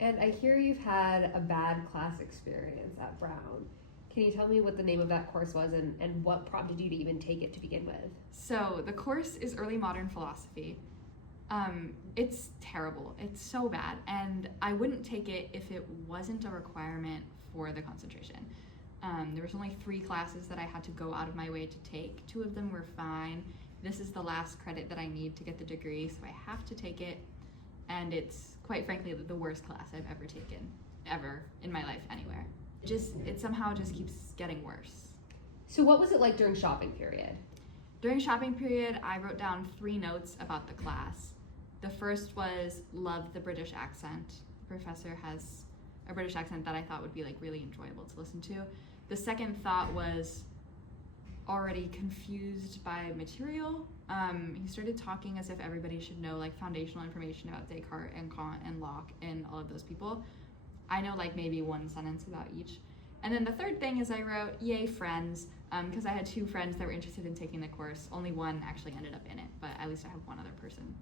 And I hear you've had a bad class experience at Brown. Can you tell me what the name of that course was and what prompted you to even take it to begin with? So the course is Early Modern Philosophy. It's terrible. It's so bad. And I wouldn't take it if it wasn't a requirement for the concentration. There was only 3 classes that I had to go out of my way to take. 2 of them were fine. This is the last credit that I need to get the degree, so I have to take it. And it's, quite frankly, the worst class I've ever taken, ever, in my life, anywhere. It somehow just keeps getting worse. So what was it like during shopping period? During shopping period, I wrote down 3 notes about the class. The first was, love the British accent. The professor has a British accent that I thought would be like really enjoyable to listen to. The second thought was, already confused by material. He started talking as if everybody should know like foundational information about Descartes and Kant and Locke and all of those people. I know like maybe 1 sentence about each. And then the third thing is I wrote, yay friends, because I had 2 friends that were interested in taking the course. Only 1 actually ended up in it, but at least I have 1 other person.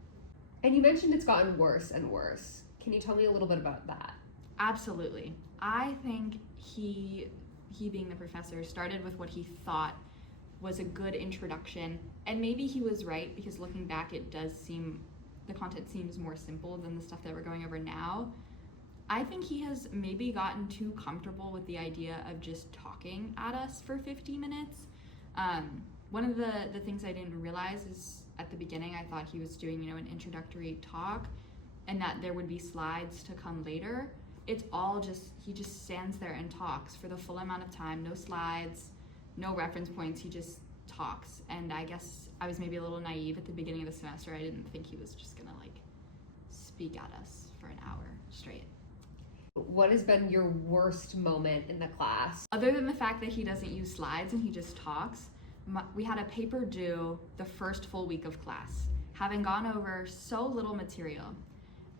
And you mentioned it's gotten worse and worse. Can you tell me a little bit about that? Absolutely. I think he being the professor, started with what he thought was a good introduction, and maybe he was right, because looking back the content seems more simple than the stuff that we're going over now. I think he has maybe gotten too comfortable with the idea of just talking at us for 50 minutes. One of the things I didn't realize is at the beginning I thought he was doing an introductory talk and that there would be slides to come later. It's all he just stands there and talks for the full amount of time, no slides, no reference points, he just talks. And I guess I was maybe a little naive at the beginning of the semester. I didn't think he was just gonna speak at us for an hour straight. What has been your worst moment in the class? Other than the fact that he doesn't use slides and he just talks, we had a paper due the first full week of class. Having gone over so little material,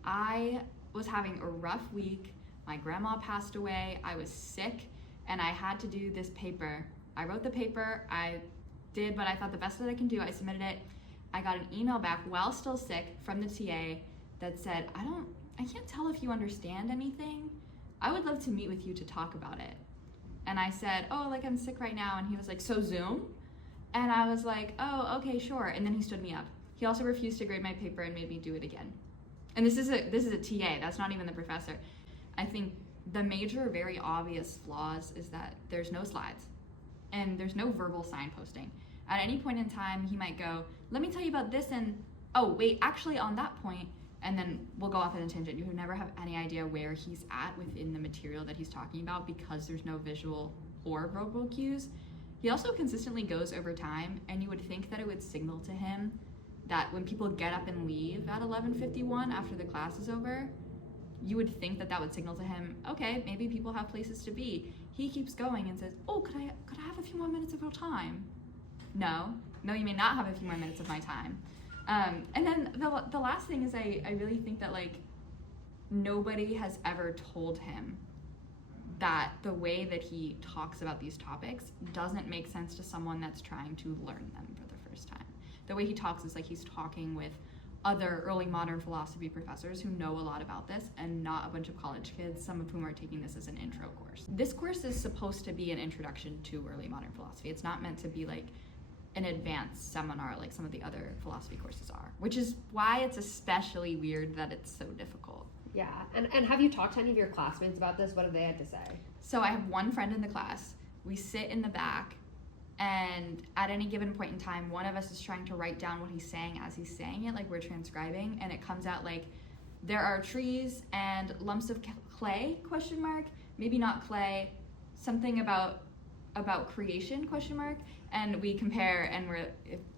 I was having a rough week. My grandma passed away, I was sick, and I had to do this paper. I wrote the paper, I did what I thought the best that I can do, I submitted it. I got an email back while still sick from the TA that said, I can't tell if you understand anything. I would love to meet with you to talk about it. And I said, I'm sick right now. And he was like, so Zoom? And I was like, oh, okay, sure. And then he stood me up. He also refused to grade my paper and made me do it again. And this is a TA, that's not even the professor. I think the major, very obvious flaws is that there's no slides and there's no verbal signposting. At any point in time, he might go, let me tell you about this, and oh, wait, actually on that point, and then we'll go off at a tangent. You would never have any idea where he's at within the material that he's talking about because there's no visual or verbal cues. He also consistently goes over time, and you would think that it would signal to him that when people get up and leave at 11:51 after the class is over, you would think that would signal to him, okay, maybe people have places to be. He keeps going and says, oh, could I have a few more minutes of your time? No, you may not have a few more minutes of my time. And then the last thing is I really think that nobody has ever told him that the way that he talks about these topics doesn't make sense to someone that's trying to learn them for the first time. The way he talks is like he's talking with other early modern philosophy professors who know a lot about this and not a bunch of college kids, some of whom are taking this as an intro course. This course is supposed to be an introduction to early modern philosophy. It's not meant to be an advanced seminar like some of the other philosophy courses are, which is why it's especially weird that it's so difficult. Yeah, and have you talked to any of your classmates about this? What have they had to say? So I have 1 friend in the class. We sit in the back, and at any given point in time, one of us is trying to write down what he's saying as he's saying it, like we're transcribing, and it comes out there are trees and lumps of clay, ? Maybe not clay, something about creation, ? And we compare, and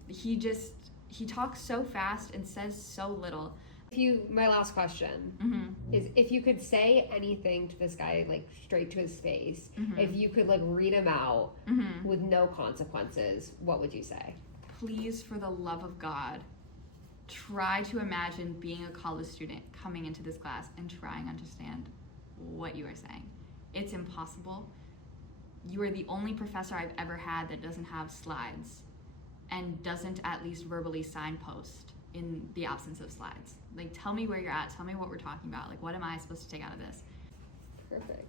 he talks so fast and says so little. My last question is, if you could say anything to this guy, straight to his face, if you could read him out with no consequences, what would you say? Please, for the love of God, try to imagine being a college student coming into this class and trying to understand what you are saying. It's impossible. You are the only professor I've ever had that doesn't have slides and doesn't at least verbally signpost in the absence of slides. Like, tell me where you're at, tell me what we're talking about, like what am I supposed to take out of this? Perfect.